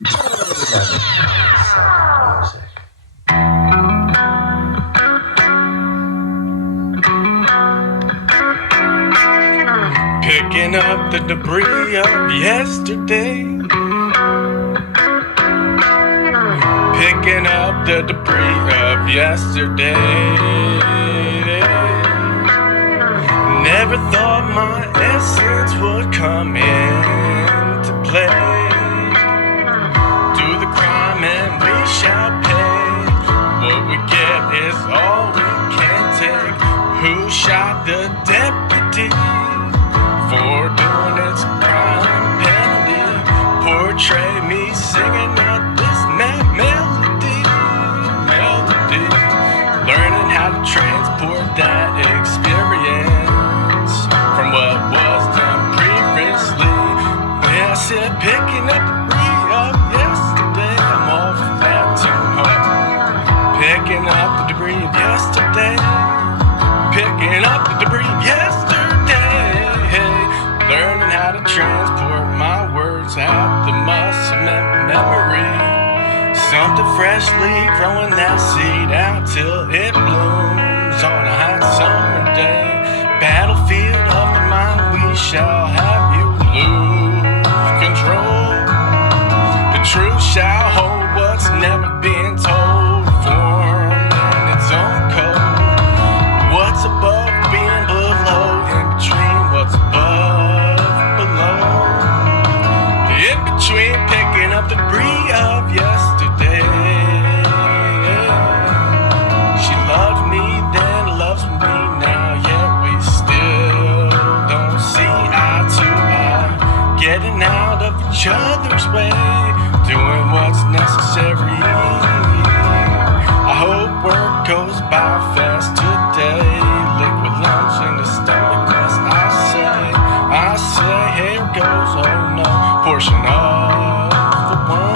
Picking up the debris of yesterday. Picking up the debris of yesterday. Never thought my essence would come into play. Do the crime and we shall pay. What we get is all we can take. Who shot the deputy for doing its crime penalty? Portray me singing out this melody. Learning how to transport that experience from what was done previously. Yeah, I said picking up debris of yesterday. I'm off that tune up. Picking up the debris of yesterday. Picking up the debris of yesterday. Learning how to transport my words out the muscle memory. Something freshly growing that seed out till it blooms on a hot summer day. Battlefield of the mind, we shall have you lose control. The truth shall hold what's never been told, form in its own code. What's above being below, in between what's above below. In between picking up the debris of yesterday. She loved me then, loves me now, yet we still don't see eye to eye. Getting out of each other's way, doing what's necessary. I hope work goes by fast today. Liquid lunch in the stomach rest. I say, here goes, oh no. Portion of the one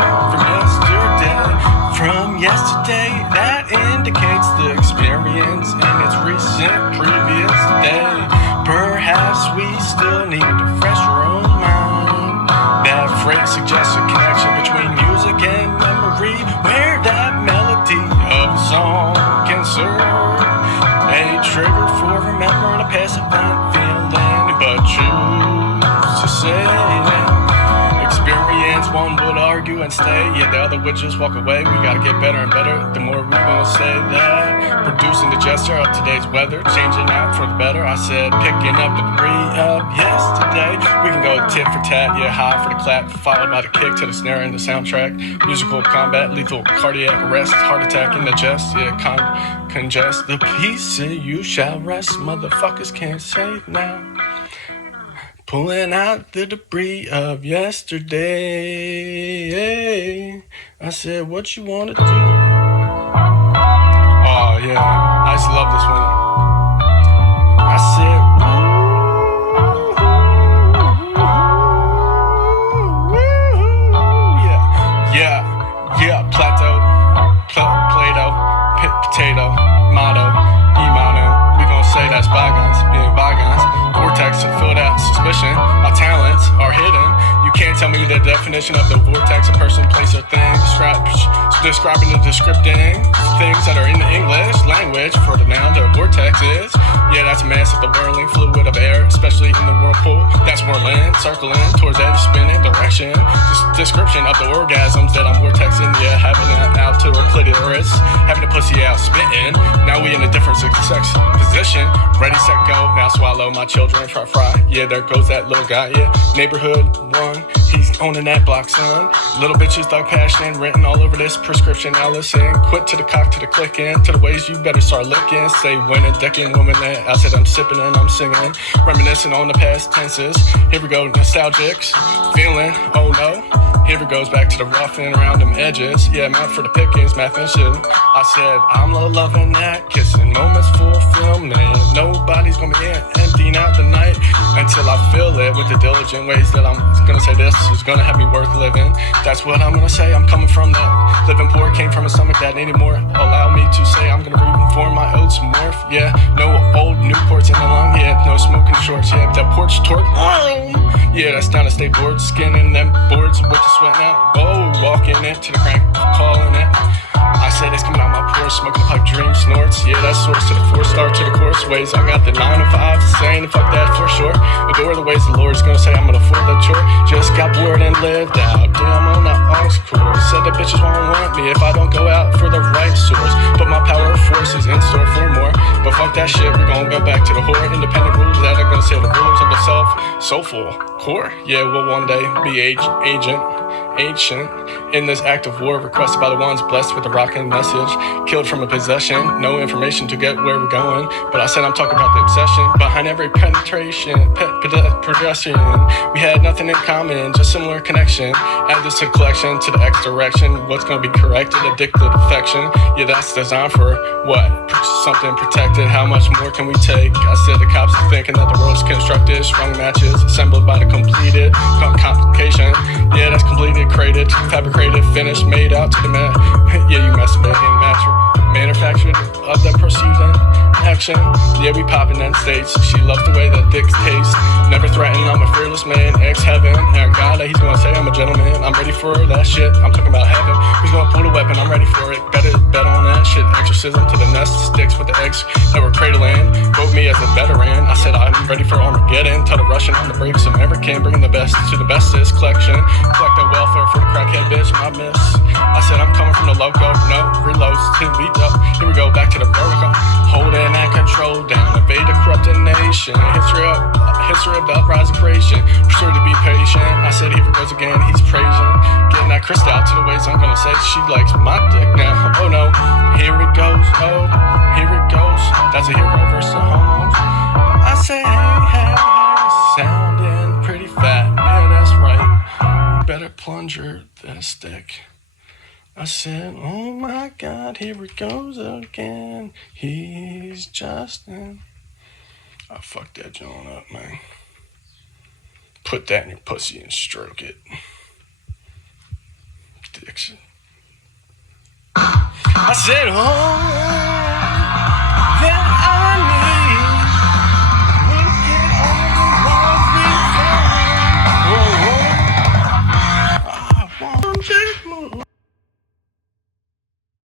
from yesterday that indicates the experience in its recent previous day. Perhaps we still need to refresh our own mind. That phrase suggests a connection between music and memory, where that melody of a song can serve a trigger for remembering a past event feeling, but choose to say that experience, one would argue and stay, yeah, the other would just walk away. We gotta get better and better, the more we gonna say that. Producing the gesture of today's weather, changing out for the better. I said picking up the debris of yesterday. We can go tit for tat, yeah, high for the clap, followed by the kick to the snare and the soundtrack. Musical combat, lethal cardiac arrest, heart attack in the chest, yeah, congest the peace, you shall rest. Motherfuckers can't say now. Pulling out the debris of yesterday. I said, what you wanna do? Oh yeah, I just love this one. I said, yeah, Plato, Plato, potato, motto, e-mono. We gon' say that's bygones, being bygones. Vortex to fill that suspicion. My talents are hidden. You can't tell me the definition of the vortex, a person, place, or thing. Describing the descripting things that are in the English language. For the noun, the vortex is, yeah, that's a mass of the whirling fluid of air, especially in the whirlpool. That's whirling, circling towards edge, spinning direction. Description of the orgasms that I'm vortexing, yeah, having it out to a clitoris, having the pussy out, spitting. Now we in a different sex position. Ready, set, go. Now swallow my children, fry. Yeah, there goes that little guy, yeah. Neighborhood one, he's owning that block, son. Little bitches, thug passion, written all over this prescription. Now listen, quit to the cock, to the clicking, to the ways you better start licking. Say when a decking woman that I said I'm sipping and I'm singing, reminiscing on the past tenses. Here we go, nostalgics, feeling, oh no. Here it goes back to the roughing around them edges. Yeah, I'm out for the pickings, math and shit. I said, I'm loving that, kissing moments fulfillment. Nobody's gonna be emptying out the night until I feel it with the diligent ways that I'm gonna say this is gonna have me worth living. That's what I'm gonna say, I'm coming from that. Living poor, came from a stomach that needed more. Allow me to say I'm gonna reform my oats morph. Yeah, no old Newports in the lung. Yeah, no smoking shorts. Yeah, that porch torque. Yeah, that's down to stay bored, skinning them boards with the sweat now. Whoa, walk it to the crank, calling it. I said it's coming out my pores, smoking a pipe, dream snorts. Yeah, that's source to the 4-star to the course ways. I got the 9 to 5 saying fuck that for sure. Adore the ways the Lord's gonna say I'm gonna afford the chore. Just got bored and lived out. Damn on the aux cord. Said the bitches won't want me if I don't go out for the right source. But my power of force is in store for more. But fuck that shit, we gon' go back to the whore. Independent rules that are gonna say the rulers of the self. Soulful core. Yeah, we'll one day be ancient in this act of war requested by the ones blessed with the rockin' message. Killed from a possession, no information to get where we're going. But I said I'm talking about the obsession behind every progression. We had nothing in common, just similar connection. Add this to the collection, to the X direction. What's gonna be corrected? Addicted affection. Yeah, that's designed for what? Something protected. How much more can we take? I said the cops are thinking that the world's constructed. Strung matches assembled by the completed complication. Yeah, that's completed, created, fabricated, finished, made out to the man. Yeah, you masturbating, manufactured of the proceeding action. Yeah, we poppin' in states. She loves the way that dicks taste. Never threatened, I'm a fearless man. Ex-heaven, and God, he's gonna say I'm a gentleman. I'm ready for that shit. I'm talking about heaven. He's gonna pull the weapon, I'm ready for it. Better bet on that shit. Exorcism to the nest, sticks with the eggs that were cradling. Vote me as a veteran. I said I'm ready for Armageddon. Tell the Russian I'm the bravest American. Bringing the best to the bestest collection. Collect the welfare for the crackhead bitch, my miss. I said I'm coming from the loco. No, reloads to beat up. Here we go, back to the protocol. Holding that control down. Evade the corrupted nation. History of the uprising creation. Sure to be patient. I said here it goes again. He's praising. Getting that crystal out to the ways I'm gonna say she likes my dick now. Oh no, here it goes. Oh, here it goes. That's a hero versus a homos. I say hey, sounding pretty fat. Yeah, that's right. Better plunger than a stick. I said, oh my God, here it goes again. He's Justin. I fucked that joint up, man. Put that in your pussy and stroke it. Dixon. I said, oh.